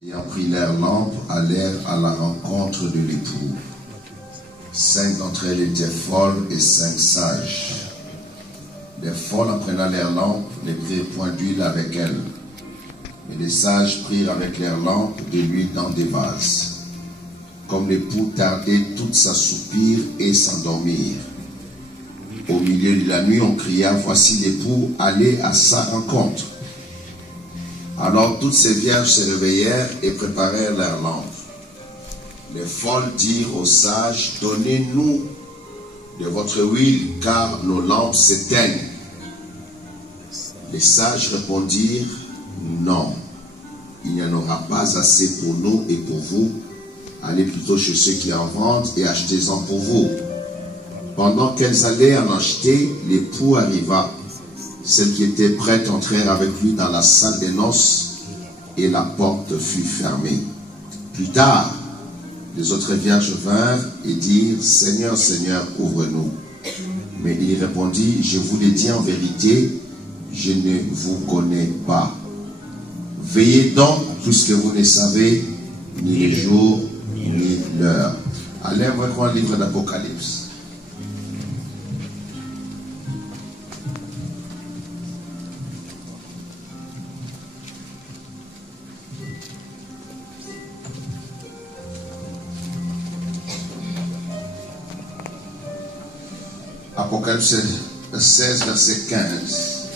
Ayant pris leurs lampes, allèrent à la rencontre de l'époux. 5 d'entre elles étaient folles et 5 sages. Les folles, en prenant leurs lampes, ne prirent point d'huile avec elles. Mais les sages prirent avec leurs lampes de l'huile dans des vases. Comme l'époux tardait, toutes s'assoupirent et s'endormirent. Au milieu de la nuit, on cria, voici l'époux, allez à sa rencontre. Alors toutes ces vierges se réveillèrent et préparèrent leurs lampes. Les folles dirent aux sages, donnez-nous de votre huile, car nos lampes s'éteignent. Les sages répondirent, non, il n'y en aura pas assez pour nous et pour vous. Allez plutôt chez ceux qui en vendent et achetez-en pour vous. Pendant qu'elles allaient en acheter, l'époux arriva. Celles qui étaient prêtes entrèrent avec lui dans la salle des noces et la porte fut fermée. Plus tard, les autres vierges vinrent et dirent, Seigneur, Seigneur, ouvre-nous. Mais il répondit, je vous l'ai dit en vérité, je ne vous connais pas. Veillez donc, puisque vous ne savez ni le jour ni l'heure. Allez avec moi, livre d'Apocalypse. Apocalypse 16, verset 15.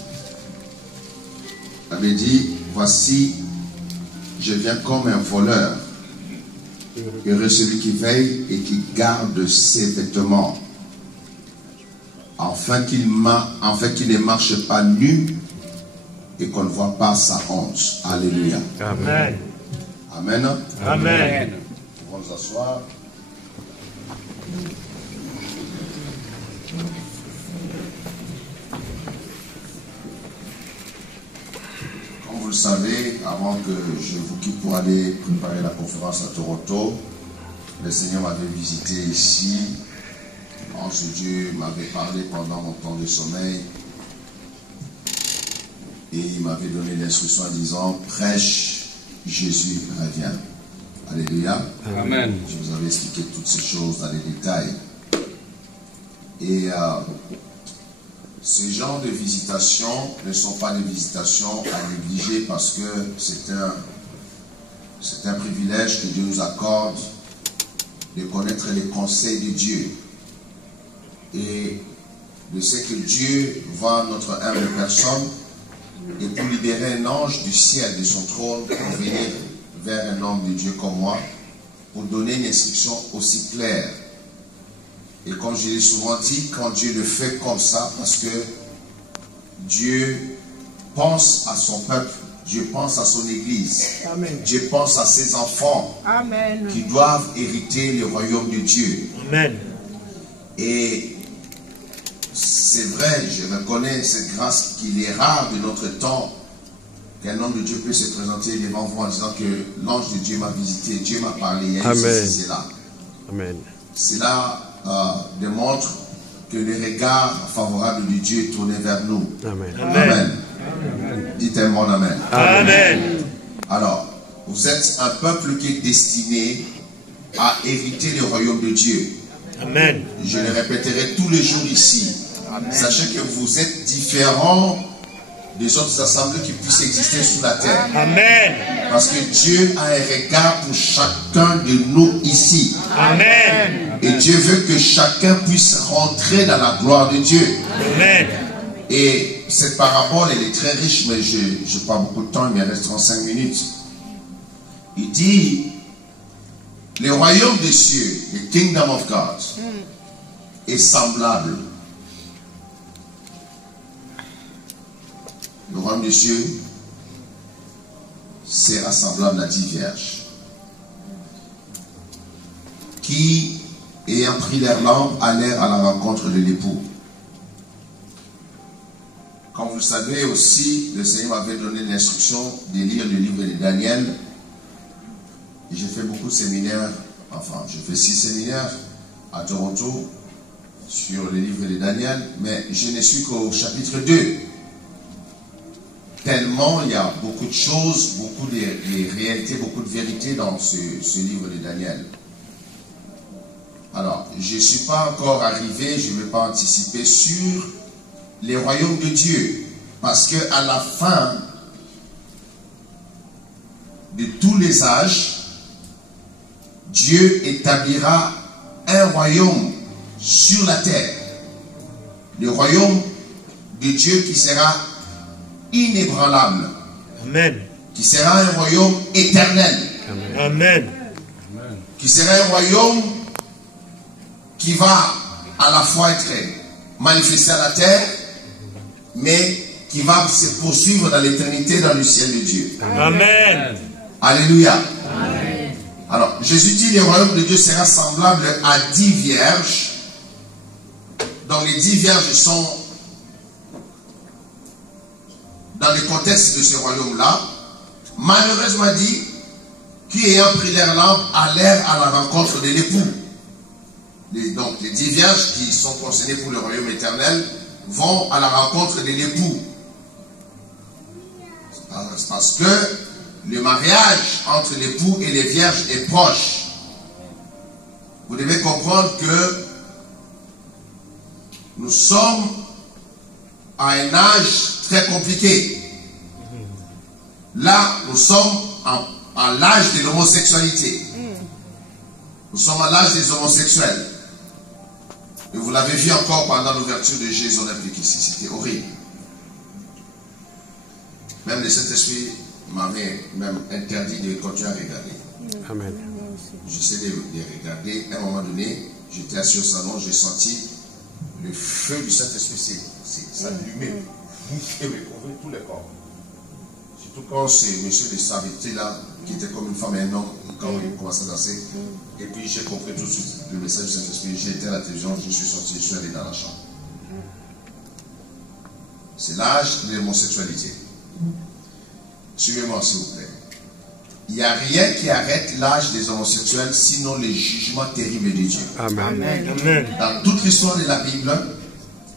Il avait dit, voici, je viens comme un voleur. Heureux celui qui veille et qui garde ses vêtements, afin qu'il ne marche pas nu et qu'on ne voit pas sa honte. Alléluia. Amen. Amen. Amen. Nous pouvons nous asseoir. Comme vous le savez, avant que je vous quitte pour aller préparer la conférence à Toronto, le Seigneur m'avait visité ici. L'ange de Dieu m'avait parlé pendant mon temps de sommeil. Et il m'avait donné l'instruction en disant, prêche, Jésus revient. Alléluia. Amen. Je vous avais expliqué toutes ces choses dans les détails. Et ce genre de visitations ne sont pas des visitations à négliger parce que c'est un privilège que Dieu nous accorde de connaître les conseils de Dieu. Et de ce que Dieu voit notre humble personne et pour libérer un ange du ciel de son trône pour venir vers un homme de Dieu comme moi pour donner une instruction aussi claire. Et comme je l'ai souvent dit, quand Dieu le fait comme ça, parce que Dieu pense à son peuple, Dieu pense à son église, Amen. Dieu pense à ses enfants Amen. qui doivent hériter le royaume de Dieu. Amen. Et c'est vrai, je reconnais cette grâce qu'il est rare de notre temps qu'un homme de Dieu peut se présenter devant vous en disant que l'ange de Dieu m'a visité, Dieu m'a parlé, il y a Amen. c'est là. Amen. Cela démontre que le regard favorable de Dieu est tourné vers nous. Amen. Amen. Dites un mot amen. Amen. Alors, vous êtes un peuple qui est destiné à hériter le royaume de Dieu. Amen. Je le répéterai tous les jours ici. Sachez que vous êtes différents des autres assemblées qui puissent exister sur la terre. Amen. Parce que Dieu a un regard pour chacun de nous ici. Amen. Et Dieu veut que chacun puisse rentrer dans la gloire de Dieu. Amen. Et cette parabole, elle est très riche, mais je n'ai pas beaucoup de temps, il me reste 35 minutes. Il dit, le royaume des cieux, the kingdom of God, est semblable. Le royaume des cieux sera semblable à 10 vierges qui, ayant pris leurs lampes, allèrent à la rencontre de l'époux. Comme vous le savez aussi, le Seigneur m'avait donné l'instruction de lire le livre de Daniel. Et j'ai fait beaucoup de séminaires, enfin, j'ai fait 6 séminaires à Toronto sur le livre de Daniel, mais je ne suis qu'au chapitre 2. tellement il y a beaucoup de choses, beaucoup de réalités, beaucoup de vérités dans ce livre de Daniel. Alors, je ne suis pas encore arrivé, je ne vais pas anticiper sur les royaumes de Dieu. Parce qu'à la fin de tous les âges, Dieu établira un royaume sur la terre. Le royaume de Dieu qui sera inébranlable. Amen. Qui sera un royaume éternel. Amen. Qui sera un royaume qui va à la fois être manifesté à la terre, mais qui va se poursuivre dans l'éternité dans le ciel de Dieu. Amen. Alléluia. Amen. Alors, Jésus dit, le royaume de Dieu sera semblable à 10 vierges. Donc, les 10 vierges sont dans le contexte de ce royaume-là. Malheureusement dit, qui ayant pris leur lampe allèrent à la rencontre de l'époux. Donc, les 10 vierges qui sont concernées pour le royaume éternel vont à la rencontre de l'époux. Parce que le mariage entre l'époux et les vierges est proche. Vous devez comprendre que nous sommes à un âge très compliqué. Là, nous sommes à l'âge de l'homosexualité. Nous sommes à l'âge des homosexuels. Et vous l'avez vu encore pendant l'ouverture de Jésus olympique ici. C'était horrible. Même le Saint-Esprit m'avait même interdit de continuer à regarder. Amen. J'essaie de regarder. À un moment donné, j'étais assis au salon, j'ai senti le feu du Saint-Esprit s'allumer. Et me couvrir tous les corps. Surtout quand ce monsieur de Savité là, qui était comme une femme et un homme, quand il commençait à danser. Et puis j'ai compris tout de suite le message du Saint-Esprit. J'ai été à la télévision, je suis sorti, je suis allé dans la chambre. C'est l'âge de l'homosexualité. Suivez-moi s'il vous plaît. Il n'y a rien qui arrête l'âge des homosexuels, sinon les jugements terribles de Dieu. Amen. Amen. Dans toute l'histoire de la Bible,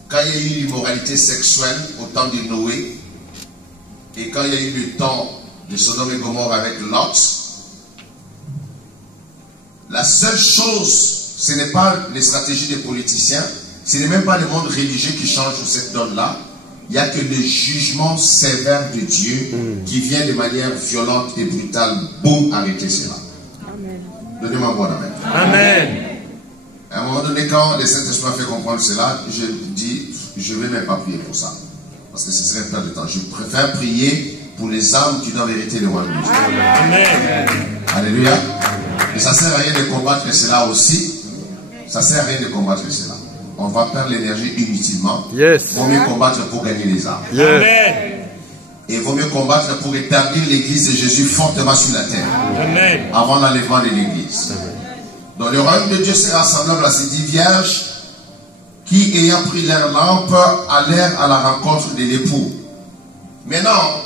quand il y a eu l'immoralité sexuelle au temps de Noé, et quand il y a eu le temps de Sodome et Gomorrhe avec Lot, la seule chose, ce n'est pas les stratégies des politiciens, ce n'est même pas le monde religieux qui change cette donne-là. Il n'y a que le jugement sévère de Dieu qui vient de manière violente et brutale, boum, arrêter cela. Donnez-moi un bon amen. Amen. À un moment donné, quand le Saint-Esprit m'a fait comprendre cela, je dis, je ne vais même pas prier pour ça. Parce que ce serait un perte de temps. Je préfère prier pour les âmes qui doivent hériter le royaume de Dieu. Amen. Alléluia. Et ça ne sert à rien de combattre cela aussi. Ça ne sert à rien de combattre cela. On va perdre l'énergie inutilement. Yes. Il vaut mieux combattre pour gagner les âmes. Yes. Amen. Et il vaut mieux combattre pour établir l'église de Jésus fortement sur la terre. Amen. Avant l'enlèvement de l'église. Donc le royaume de Dieu sera semblable à ces 10 vierges qui, ayant pris leur lampe, allèrent à la rencontre de l'époux. Maintenant,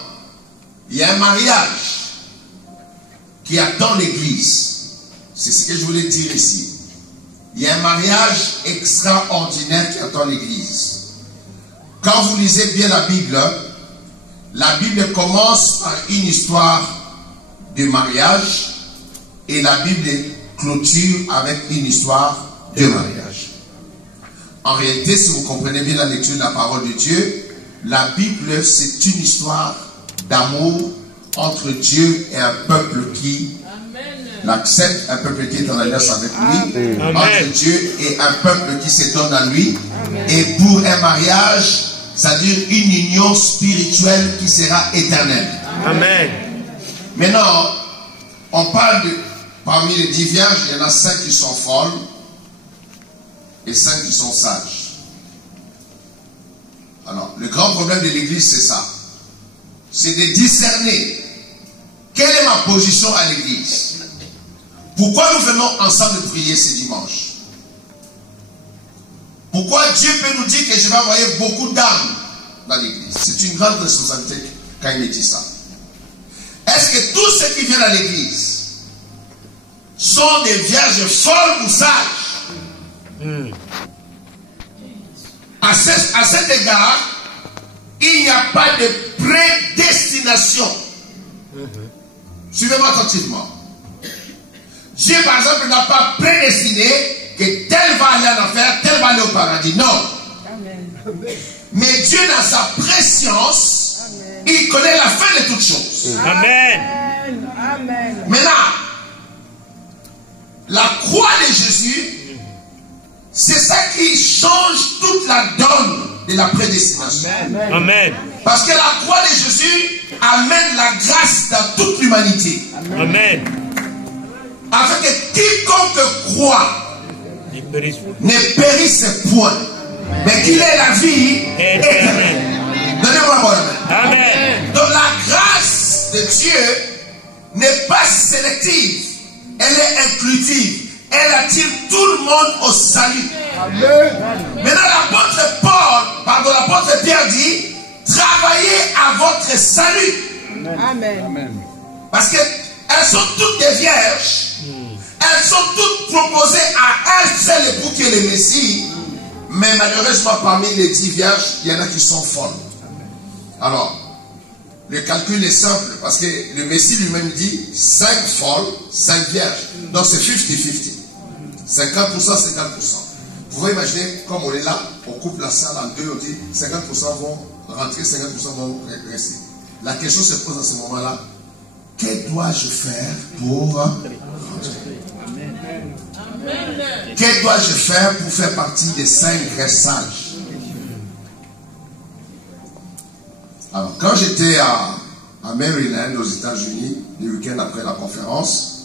il y a un mariage qui attend l'église. C'est ce que je voulais dire ici. Il y a un mariage extraordinaire qui attend l'église. Quand vous lisez bien la Bible commence par une histoire de mariage et la Bible clôture avec une histoire de mariage. En réalité, si vous comprenez bien la lecture de la parole de Dieu, la Bible c'est une histoire d'amour entre Dieu et un peuple qui l'accepte, un peuple qui est en alliance avec lui, entre Dieu et un peuple qui se donne à lui. Et pour un mariage, c'est-à-dire une union spirituelle qui sera éternelle. Amen. Maintenant, on parle de, parmi les 10 vierges, il y en a 5 qui sont folles et 5 qui sont sages. Alors, le grand problème de l'église, c'est ça. C'est de discerner quelle est ma position à l'église. Pourquoi nous venons ensemble prier ce dimanche? Pourquoi Dieu peut nous dire que je vais envoyer beaucoup d'âmes dans l'église? C'est une grande responsabilité quand il me dit ça. Est-ce que tous ceux qui viennent à l'église sont des vierges folles ou sages? À cet égard, il n'y a pas de prédestination. Suivez-moi attentivement. Dieu, par exemple, n'a pas prédestiné que tel va aller en enfer, tel va aller au paradis. Non. Amen. Mais Dieu, dans sa préscience, il connaît la fin de toutes choses. Amen. Amen. Maintenant, la croix de Jésus, c'est ça qui change toute la donne de la prédestination. Amen. Amen. Parce que la croix de Jésus amène la grâce dans toute l'humanité. Amen. Afin que quiconque croit Il périsse. ne périsse point, mais qu'il ait la vie éternelle. Donnez-moi un bon amen. Amen. Donc la grâce de Dieu n'est pas sélective, elle est inclusive. Elle attire tout le monde au salut. Maintenant l'apôtre Pierre dit, travaillez à votre salut. Amen. Parce qu'elles sont toutes des vierges. Elles sont toutes proposées à un seul époux qui est le Messie. Mais malheureusement, parmi les 10 vierges, il y en a qui sont folles. Alors, le calcul est simple. Parce que le Messie lui-même dit 5 folles, 5 vierges. Donc c'est 50-50. 50%, 50%. Vous pouvez imaginer, comme on est là, on coupe la salle en deux, on dit 50% vont rentrer, 50% vont rester. La question se pose à ce moment-là, que dois-je faire pour rentrer? Que dois-je faire pour faire partie des 5 vrais sages? Alors, quand j'étais à Maryland, aux États-Unis, le week-end après la conférence,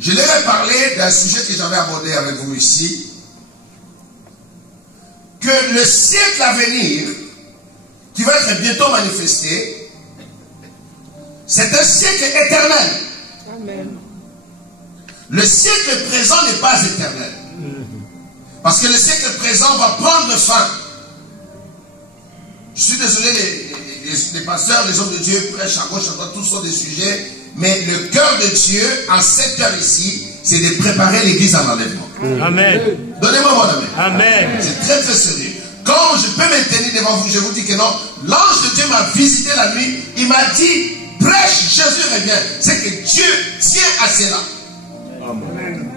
je leur ai parlé d'un sujet que j'avais abordé avec vous ici, que le siècle à venir, qui va être bientôt manifesté, c'est un siècle éternel. Amen. Le siècle présent n'est pas éternel. Parce que le siècle présent va prendre fin. Je suis désolé, les pasteurs, les hommes de Dieu prêchent à gauche, à droite, tous sont des sujets. Mais le cœur de Dieu, en cette heure ici, c'est de préparer l'église à l'enlèvement. Amen. Donnez-moi mon amen. Amen. C'est très très sérieux. Quand je peux me tenir devant vous, je vous dis que non. L'ange de Dieu m'a visité la nuit. Il m'a dit, prêche, Jésus revient. C'est que Dieu tient à cela. Amen.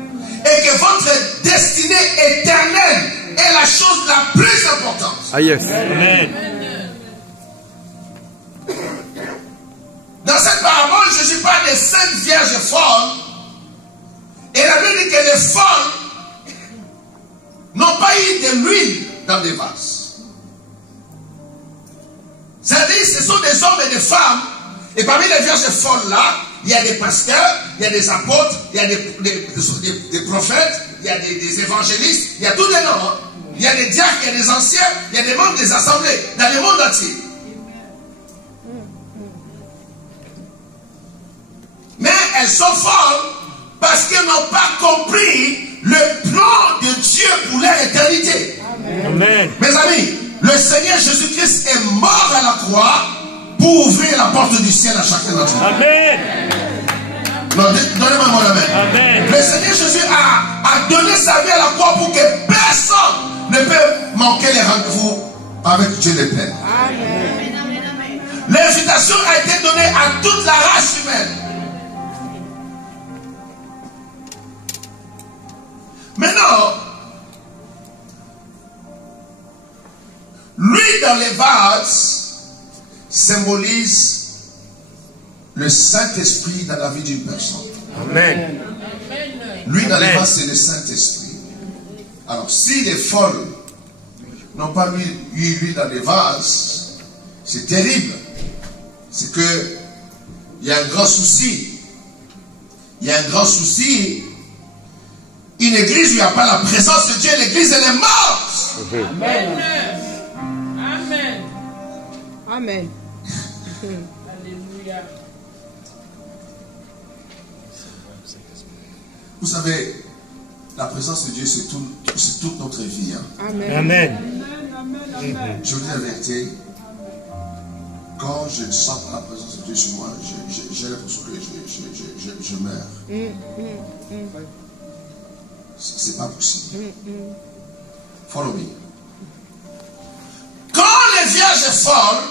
Et que votre destinée éternelle est la chose la plus importante. Ah yes. Amen. Dans cette parabole, Jésus parle des 5 vierges folles. Et la Bible dit que les folles n'ont pas eu de l'huile dans des vases. C'est-à-dire, ce sont des hommes et des femmes. Et parmi les vierges folles là, il y a des pasteurs, il y a des apôtres, il y a des prophètes, il y a des évangélistes, il y a tous les noms. Il y a des diacres, il y a des anciens, il y a des membres des assemblées, dans le monde entier. Mais elles sont folles parce qu'elles n'ont pas compris le plan de Dieu pour leur éternité. Amen. Mes amis, le Seigneur Jésus-Christ est mort à la croix pour ouvrir la porte du ciel à chacun d'entre nous. Amen. Donnez-moi mon amen. Amen. Le Seigneur Jésus a donné sa vie à la croix pour que personne ne peut manquer les rendez-vous avec Dieu le Père. L'invitation a été donnée à toute la race humaine. Maintenant, l'huile dans les vases symbolise le Saint-Esprit dans la vie d'une personne. Amen. L'huile dans les vases, c'est le Saint-Esprit. Alors, si les folles n'ont pas mis l'huile dans les vases, c'est terrible. C'est que il y a un grand souci. Il y a un grand souci. Une église où il n'y a pas la présence de Dieu, l'église elle est morte. Amen. Amen. Amen. Alléluia. Vous savez, la présence de Dieu, c'est toute notre vie. Hein. Amen. Amen. Je vous dis la vérité, quand je ne sens pas la présence de Dieu sur moi, j'ai l'impression que je meurs. C'est pas possible. Follow me. folles,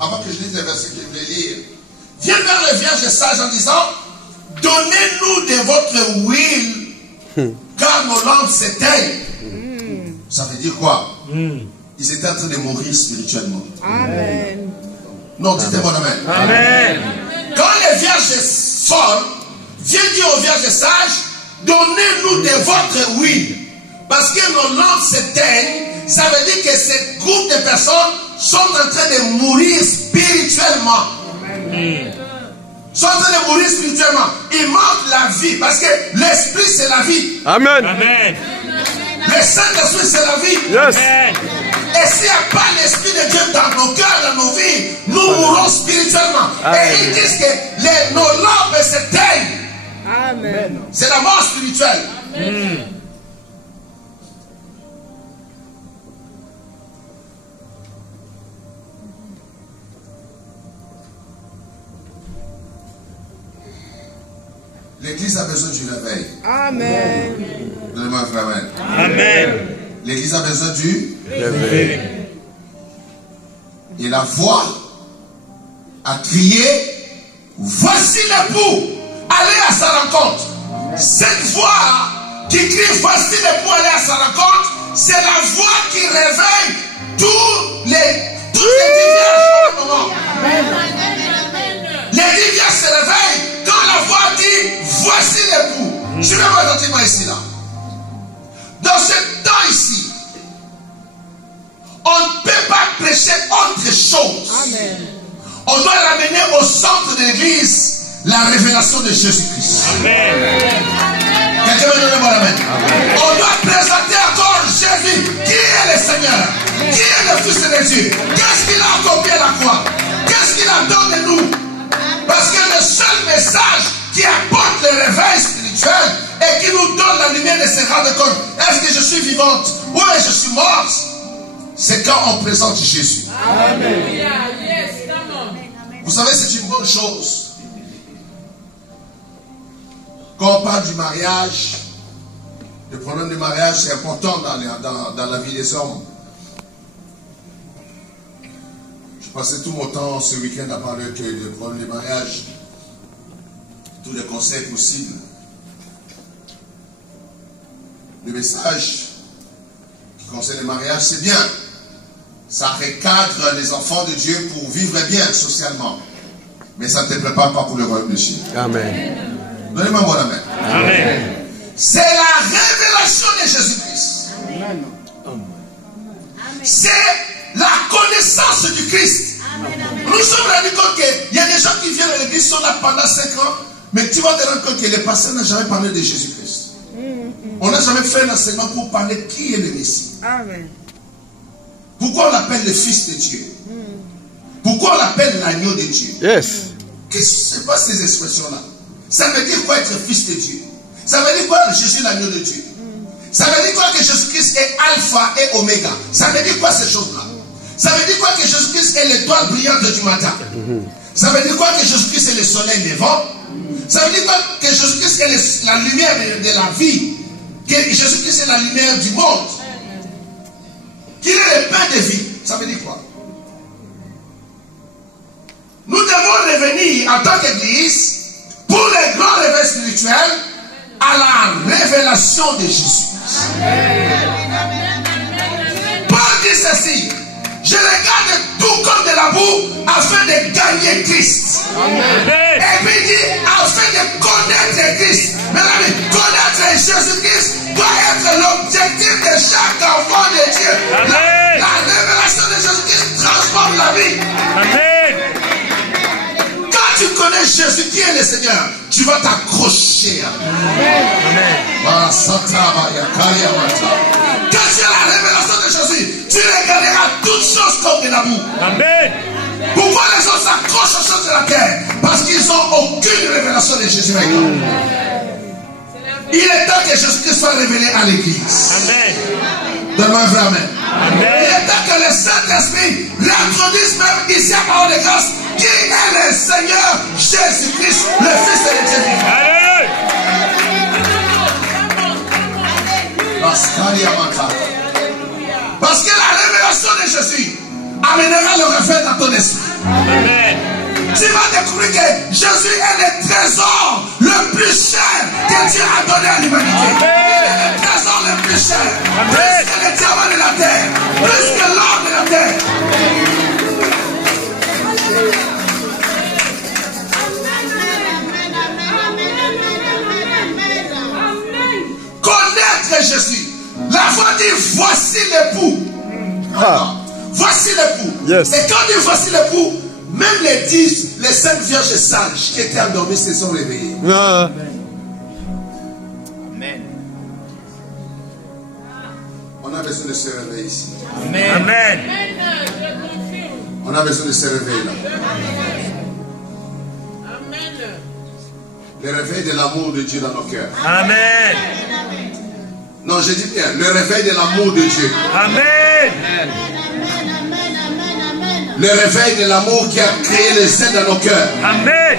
avant que je lise les versets que je voulais lire, viennent vers les vierges sages en disant, donnez-nous de votre huile, car nos lampes s'éteignent. Ça veut dire quoi? Ils étaient en train de mourir spirituellement. Amen. Non, dites-moi amen. Amen. Quand les vierges folles viennent dire aux vierges sages, donnez-nous de votre huile, parce que nos lampes s'éteignent. Ça veut dire que ce groupe de personnes sont en train de mourir spirituellement. Sont en train de mourir spirituellement. Ils manquent la vie, parce que l'esprit c'est la vie. Amen. Amen. Le Saint-Esprit c'est la vie. Yes. Amen. Et s'il n'y a pas l'Esprit de Dieu dans nos cœurs, dans nos vies, nous mourrons spirituellement. Et ils disent que nos lampes s'éteignent. Amen. C'est la mort spirituelle. L'église a besoin du réveil. Amen. Donnez-moi un frère. Amen. Amen. L'église a besoin du Réveil. Et la voix a crié, voici l'époux, allez à sa rencontre. Cette voix qui crie, voici l'époux, allez à sa rencontre, c'est la voix qui réveille toutes les 10 vierges au moment. Les 10 vierges se réveillent quand la voix dit, voici l'époux. Je vais vous attendre ici là. Dans ce temps ici, on ne peut pas prêcher autre chose. Amen. On doit ramener au centre de l'église la révélation de Jésus-Christ. Amen. Quelqu'un me donne mon amen. On doit présenter encore Jésus. Qui est le Seigneur? Qui est le Fils de Dieu? Qu'est-ce qu'il a accompli à la croix? Qu'est-ce qu'il attend de nous? Parce que le seul message qui apporte le réveil spirituel et qui nous donne la lumière de se rendre compte, est-ce que je suis vivante ou est-ce que je suis morte? C'est quand on présente Jésus. Amen. Vous savez, c'est une bonne chose. Quand on parle du mariage, le problème du mariage, c'est important dans la vie des hommes. Je passais tout mon temps ce week-end à parler que du problème du mariage, tous les conseils possibles. Le message qui concerne le mariage, c'est bien. Ça recadre les enfants de Dieu pour vivre bien socialement. Mais ça ne te prépare pas pour le royaume de Dieu. Amen. Donnez-moi mon amen. Amen. C'est la révélation de Jésus-Christ. C'est la connaissance du Christ. Nous nous sommes rendus compte qu'il y a des gens qui viennent à l'église, sont là pendant 5 ans, mais tu vas te rendre compte que les pasteurs n'ont jamais parlé de Jésus-Christ. On n'a jamais fait un enseignement pour parler de qui est le Messie. Amen. Pourquoi on l'appelle le Fils de Dieu? Pourquoi on l'appelle l'agneau de Dieu? Yes. Qu'est-ce que c'est pas ces expressions-là? Ça veut dire quoi être fils de Dieu? Ça veut dire quoi Jésus l'agneau de Dieu? Ça veut dire quoi que Jésus-Christ est alpha et oméga? Ça veut dire quoi ces choses-là? Ça veut dire quoi que Jésus-Christ est l'étoile brillante du matin? Ça veut dire quoi que Jésus-Christ est le soleil levant? Ça veut dire quoi que Jésus-Christ est la lumière de la vie? Que Jésus-Christ est la lumière du monde? Qu'il est le pain de vie? Ça veut dire quoi? Nous devons revenir en tant qu'Église pour les grands réveils spirituels à la révélation de Jésus. Paul dit ceci: je regarde tout comme de la boue afin de gagner Christ. Et puis il dit afin de connaître Christ. Mais connaître Jésus-Christ doit être l'objectif de chaque enfant de Dieu. La révélation de Jésus-Christ transforme la vie. Amen. Quand tu connais Jésus qui est le Seigneur, tu vas t'accrocher à lui. Quand tu as la révélation de Jésus, tu regarderas toutes choses comme de la boue. Amen. Pourquoi les gens s'accrochent aux choses de la terre? Parce qu'ils n'ont aucune révélation de Jésus. Il est temps que Jésus-Christ soit révélé à l'église. Amen. Donne-moi un vrai amen. Amen. Il est temps que le Saint-Esprit réintroduise même ici à Parole de Grâce qui est le Seigneur Jésus-Christ, le Fils de Dieu. Alléluia. Parce que la révélation de Jésus a amènera le réveil dans ton esprit. Amen. Tu vas découvrir que Jésus est le trésor le plus cher que Dieu a donné à l'humanité. Il est le trésor le plus cher. Plus que le diamant de la terre. Plus que l'or de la terre. Connaître Jésus. La foi dit voici l'époux. Voici l'époux. Yes. Et quand on dit voici l'époux, même les 10, les 5 vierges sages qui étaient endormies se sont réveillées. Amen. On a besoin de se réveiller ici. Amen. Amen. On a besoin de se réveiller là. Le réveil de l'amour de Dieu dans nos cœurs. Amen. Non, je dis bien, le réveil de l'amour de Dieu. Amen. Le réveil de l'amour qui a créé les ailes dans nos cœurs. Amen.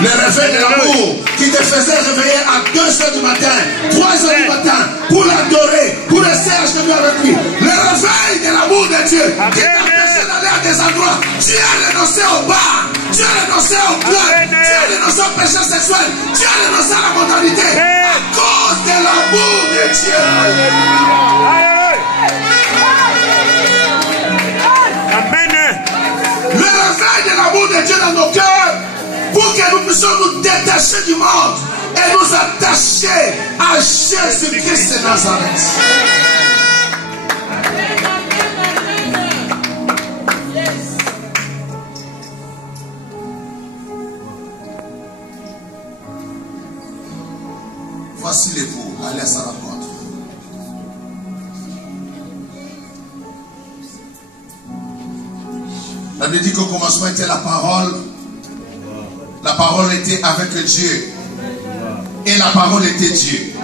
Le réveil de l'amour qui te faisait réveiller à 2h du matin, 3h du matin, pour l'adorer, pour rester à genoux avec lui. Le réveil de l'amour de Dieu qui t'empêchait d'aller à des endroits. Tu as renoncé au bar, tu as renoncé au club, tu as renoncé au péché sexuel, tu as renoncé à la modernité à cause de l'amour de Dieu. Amen. Le réveil de l'amour de Dieu dans nos cœurs pour que nous puissions nous détacher du monde et nous attacher à Jésus-Christ de Nazareth. Voici l'époux, allez à sa rencontre. La Bible dit qu'au commencement était la parole. La parole était avec Dieu. Et la parole était Dieu.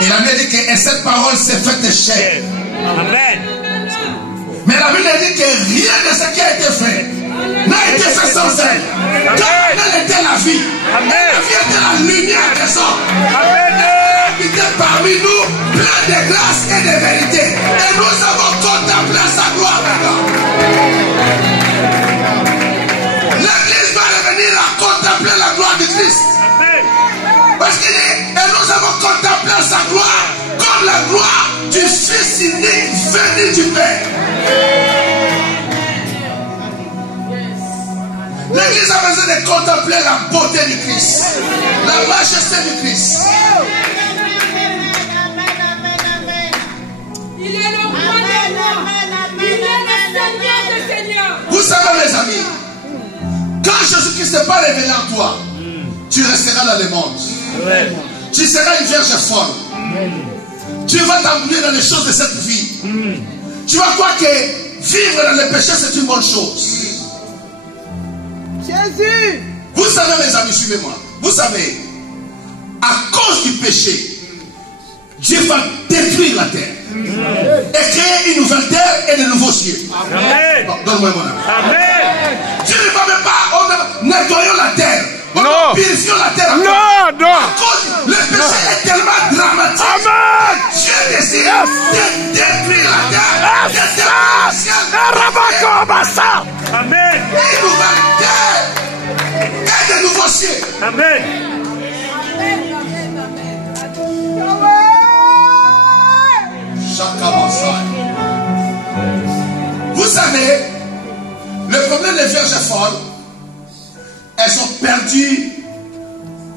Et la Bible dit que cette parole s'est faite chair. Amen. Mais la Bible dit que rien de ce qui a été fait n'a été fait sans elle. Car elle était la vie. Et la vie était la lumière des hommes. Elle habitait parmi nous, plein de grâce et de vérité. Et nous avons contemplé sa gloire maintenant. L'Église va revenir à contempler la gloire du Christ. Parce qu'il dit, et nous avons contemplé sa gloire comme la gloire du Fils unique venu du Père. L'Église a besoin de contempler la beauté du Christ, la majesté du Christ. Il est le roi des rois. Il est le Seigneur des seigneurs. Vous savez, mes amis, quand Jésus-Christ n'est pas révélé en toi, tu resteras dans le monde. Tu seras une vierge folle. Tu vas t'embrouiller dans les choses de cette vie. Tu vas croire que vivre dans le péché, c'est une bonne chose. Jésus. Vous savez, mes amis, suivez-moi. Vous savez, à cause du péché, Dieu va détruire la terre et créer une nouvelle terre et de nouveaux cieux. Amen. Bon, donne-moi mon ami. Amen. Dieu ne va même pas nettoyer la terre. Non. Purifier la terre. Non, non. À cause, le péché est tellement dramatique. Amen. Dieu décide de détruire la terre, de détruire le ciel, Amen. une nouvelle terre et de nouveaux cieux. Amen. Vous savez, le problème des vierges folles, elles ont perdu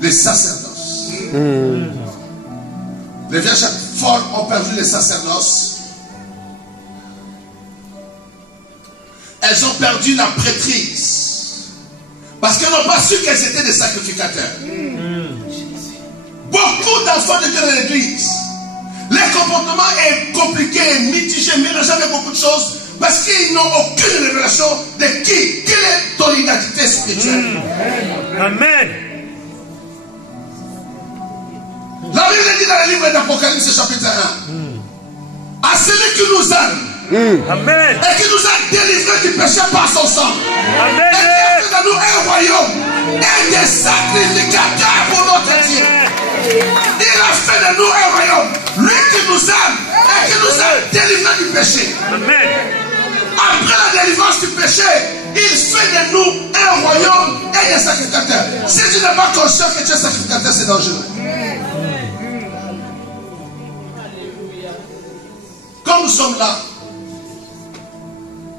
les sacerdoces. Les vierges folles ont perdu les sacerdoces. Elles ont perdu la prêtrise. Parce qu'elles n'ont pas su qu'elles étaient des sacrificateurs. Beaucoup d'enfants de Dieu dans l'église, leur comportement est compliqué, mitigé, mélangé avec beaucoup de choses, parce qu'ils n'ont aucune révélation de qui, quelle est ton identité spirituelle. Amen. La Bible dit dans le livre d'Apocalypse chapitre 1, à celui qui nous aime, Amen. et qui nous a délivrés du péché par son sang, Amen. et qui a fait de nous un royaume et des sacrificateurs pour notre Dieu. Il a fait de nous un royaume, lui qui nous aime et qui nous a délivrés du péché. Amen. après la délivrance du péché, il fait de nous un royaume et des sacrificateurs. Si tu n'es pas conscient que tu es sacrificateur, c'est dangereux. Quand nous sommes là,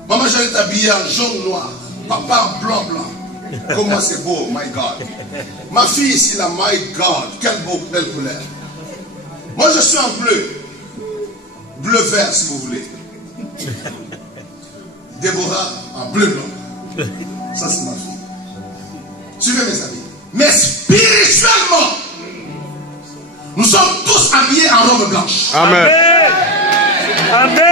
maman j'allais t'habiller en jaune noir, papa en blanc. Comment c'est beau, my God. Ma fille ici là, my God, quelle belle couleur. Moi je suis en bleu. Bleu vert si vous voulez. Déborah en bleu blanc. Ça c'est ma fille. Suivez mes amis. Mais spirituellement, nous sommes tous habillés en robe blanche. Amen. Amen.